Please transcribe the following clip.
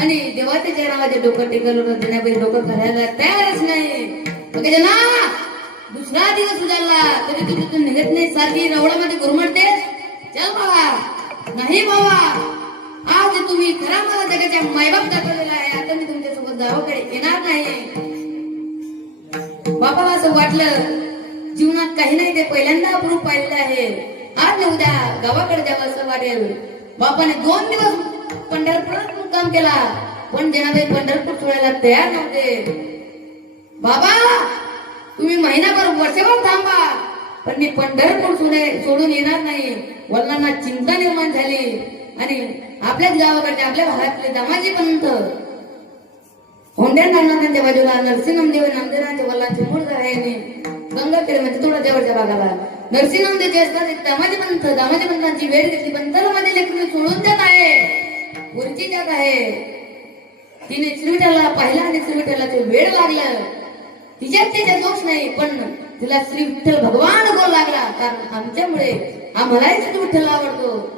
आणि देवाच्या चरणामध्ये डोकं टेकलं देण्यापैकी डोकं घालायला तयारच नाही. ओके जना दुसरा दिवस उजाडला तरी तू तिथून निघत नाही. सारखी रवडामध्ये गुरमडतेस. चल बाबा. नाही बाबा, आज तुम्ही खरा मला जगाच्या मायबाप दाखवलेला आहे. आता मी तुमच्यासोबत गावाकडे येणार नाही. बाबाला असं वाटलं जीवनात काही नाही ते पहिल्यांदा आपण पाहिलेलं आहे. आज न उद्या गावाकडे जावं असं वाटेल. बापाने 2 दिवस पंढरपुरात मुक्काम केला पण जनाबाई पंढरपूर सोडायला तयार नव्हते. बाबा तुम्ही महिनाभर वर्षभर थांबा पण मी पंढरपूर सोडून येणार नाही. वडिलांना चिंता निर्माण झाली आणि आपल्याच गावाकडे आपल्या भागातले दामाजी पंत होंड्या नागनाथांच्या बाजूला नरसिंहदेव नामदेवांच्या वडिलांचे मूळ गाव आहे. गंगाखेड म्हणजे थोडा देवळच्या भागाला नरसिंहदेव जे असतात दामाजी पंतांची वेळ घेतली. पंताला माझे लेकरून सोडून देत आहे. पुरची जात आहे. तिने श्रीविठ्ठलला पाहिला आणि श्रीविठ्ठलला ते वेळ लागलं. तिच्यात त्याचा दोष नाही पण तिला श्री विठ्ठल भगवान गोल लागला. कारण आमच्यामुळे आम्हालाही श्री विठ्ठल आवडतो.